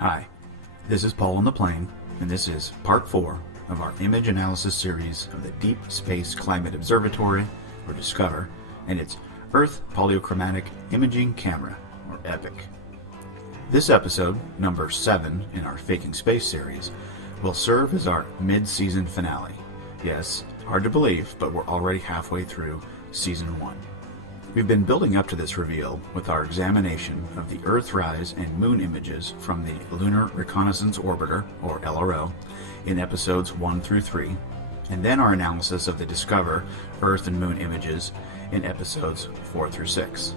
Hi, this is Paul on the Plane, and this is part 4 of our image analysis series of the Deep Space Climate Observatory, or DSCOVR, and its Earth Polychromatic Imaging Camera, or EPIC. This episode, number 7 in our Faking Space series, will serve as our mid-season finale. Yes, hard to believe, but we're already halfway through Season 1. We've been building up to this reveal with our examination of the Earthrise and Moon images from the Lunar Reconnaissance Orbiter, or LRO, in episodes 1 through 3, and then our analysis of the DSCOVR Earth and Moon images in episodes 4 through 6.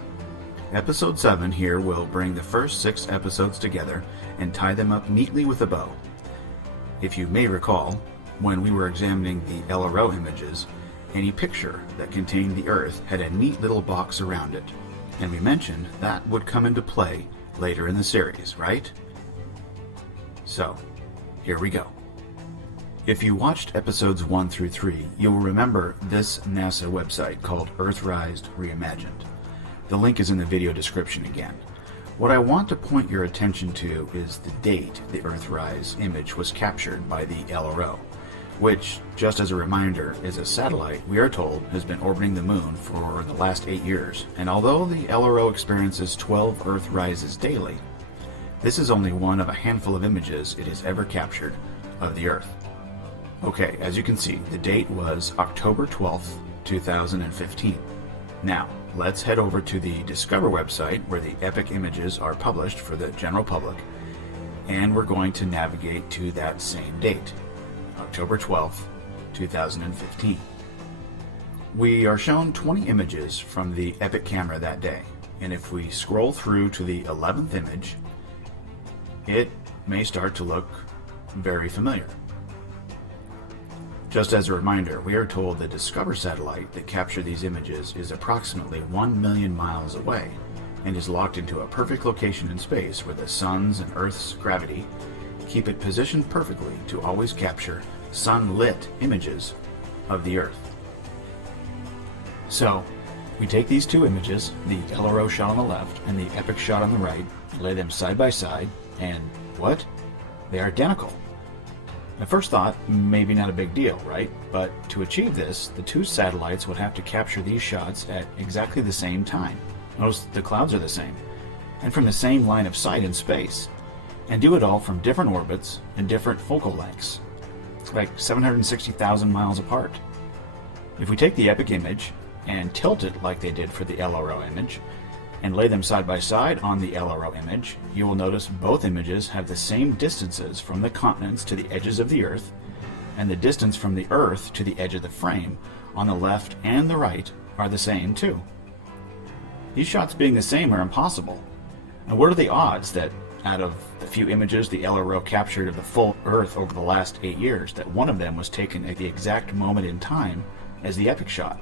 Episode 7 here will bring the first 6 episodes together and tie them up neatly with a bow. If you may recall, when we were examining the LRO images, any picture that contained the Earth had a neat little box around it, and we mentioned that would come into play later in the series, right? So, here we go. If you watched episodes 1 through 3, you'll remember this NASA website called Earthrise Reimagined. The link is in the video description again. What I want to point your attention to is the date the Earthrise image was captured by the LRO, which, just as a reminder, is a satellite we are told has been orbiting the Moon for the last 8 years, and although the LRO experiences 12 Earth rises daily, this is only one of a handful of images it has ever captured of the Earth. Okay, as you can see, the date was October 12th, 2015. Now, let's head over to the DSCOVR website where the EPIC images are published for the general public, and we're going to navigate to that same date, October 12th, 2015. We are shown 20 images from the EPIC camera that day, and if we scroll through to the 11th image, it may start to look very familiar. Just as a reminder, we are told the DSCOVR satellite that captured these images is approximately 1 million miles away and is locked into a perfect location in space where the Sun's and Earth's gravity keep it positioned perfectly to always capture sun-lit images of the Earth. So, we take these two images, the LRO shot on the left and the EPIC shot on the right, lay them side by side, and what? They are identical. At first thought, maybe not a big deal, right? But to achieve this, the two satellites would have to capture these shots at exactly the same time. Notice the clouds are the same, and from the same line of sight in space, and do it all from different orbits and different focal lengths. It's like 760,000 miles apart. If we take the EPIC image and tilt it like they did for the LRO image, and lay them side by side on the LRO image, you will notice both images have the same distances from the continents to the edges of the Earth, and the distance from the Earth to the edge of the frame on the left and the right are the same too. These shots being the same are impossible. And what are the odds that out of the few images the LRO captured of the full Earth over the last 8 years, that one of them was taken at the exact moment in time as the EPIC shot?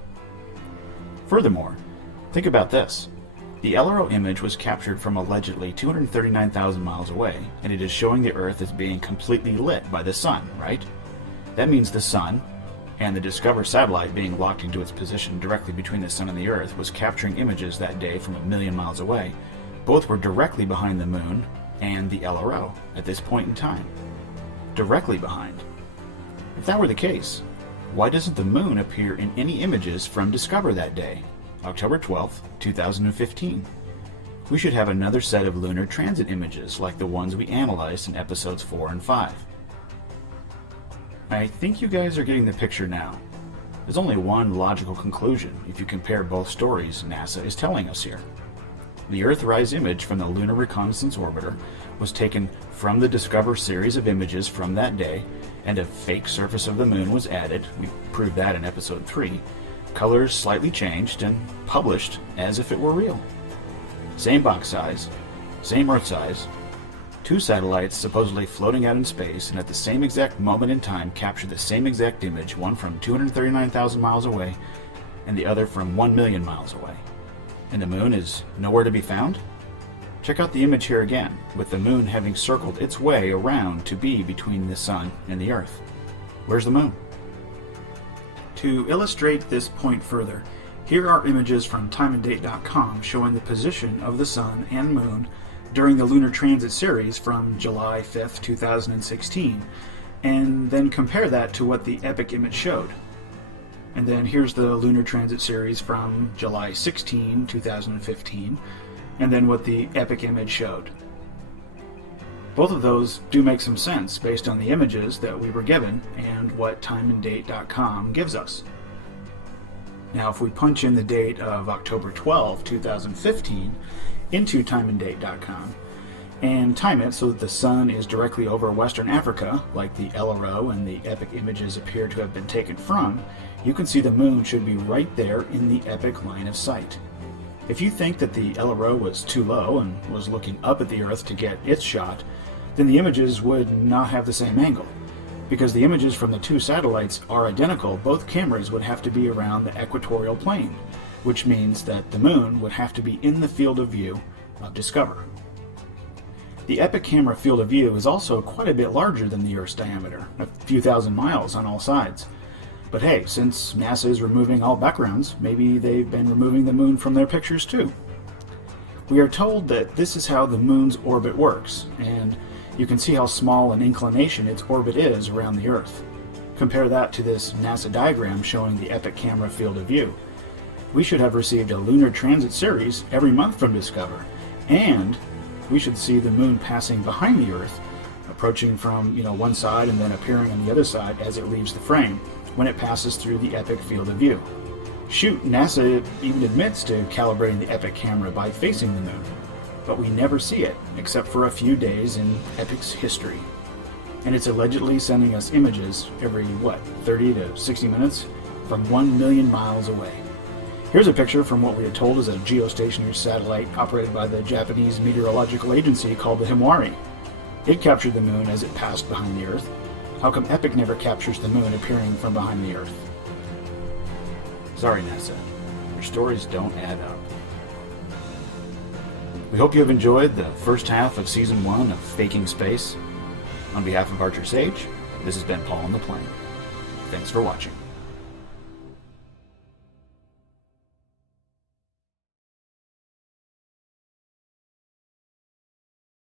Furthermore, think about this. The LRO image was captured from allegedly 239,000 miles away, and it is showing the Earth as being completely lit by the Sun, right? That means the Sun, and the DSCOVR satellite being locked into its position directly between the Sun and the Earth, was capturing images that day from 1 million miles away. Both were directly behind the Moon and the LRO at this point in time. Directly behind. If that were the case, why doesn't the Moon appear in any images from DSCOVR that day, October 12th, 2015? We should have another set of lunar transit images like the ones we analyzed in episodes 4 and 5. I think you guys are getting the picture now. There's only one logical conclusion if you compare both stories NASA is telling us here. The Earthrise image from the Lunar Reconnaissance Orbiter was taken from the DSCOVR series of images from that day, and a fake surface of the Moon was added. We proved that in episode 3. Colors slightly changed and published as if it were real. Same box size, same Earth size, two satellites supposedly floating out in space and at the same exact moment in time capture the same exact image, one from 239,000 miles away and the other from 1 million miles away. And the Moon is nowhere to be found? Check out the image here again, with the Moon having circled its way around to be between the Sun and the Earth. Where's the Moon? To illustrate this point further, here are images from timeanddate.com showing the position of the Sun and Moon during the lunar transit series from July 5th, 2016, and then compare that to what the epic image showed. And then here's the lunar transit series from July 16, 2015, and then what the epic image showed. Both of those do make some sense based on the images that we were given and what timeanddate.com gives us. Now, if we punch in the date of October 12, 2015 into timeanddate.com and time it so that the sun is directly over Western Africa, like the LRO and the epic images appear to have been taken from, you can see the moon should be right there in the epic line of sight. If you think that the LRO was too low and was looking up at the Earth to get its shot, then the images would not have the same angle. Because the images from the two satellites are identical, both cameras would have to be around the equatorial plane, which means that the moon would have to be in the field of view of Discover. The epic camera field of view is also quite a bit larger than the Earth's diameter, a few thousand miles on all sides. But hey, since NASA is removing all backgrounds, maybe they've been removing the moon from their pictures too. We are told that this is how the moon's orbit works, and you can see how small an inclination its orbit is around the Earth. Compare that to this NASA diagram showing the epic camera field of view. We should have received a lunar transit series every month from Discover, and we should see the moon passing behind the Earth, approaching from one side and then appearing on the other side as it leaves the frame when it passes through the epic field of view. Shoot, NASA even admits to calibrating the epic camera by facing the moon, but we never see it except for a few days in epic's history. And it's allegedly sending us images every 30 to 60 minutes from 1 million miles away. Here's a picture from what we are told is a geostationary satellite operated by the Japanese meteorological agency called the Himawari. It captured the moon as it passed behind the Earth. How come Epic never captures the moon appearing from behind the Earth? Sorry, NASA. Your stories don't add up. We hope you have enjoyed the first half of Season 1 of Faking Space. On behalf of Archer Sage, this has been Paul on the Plane. Thanks for watching.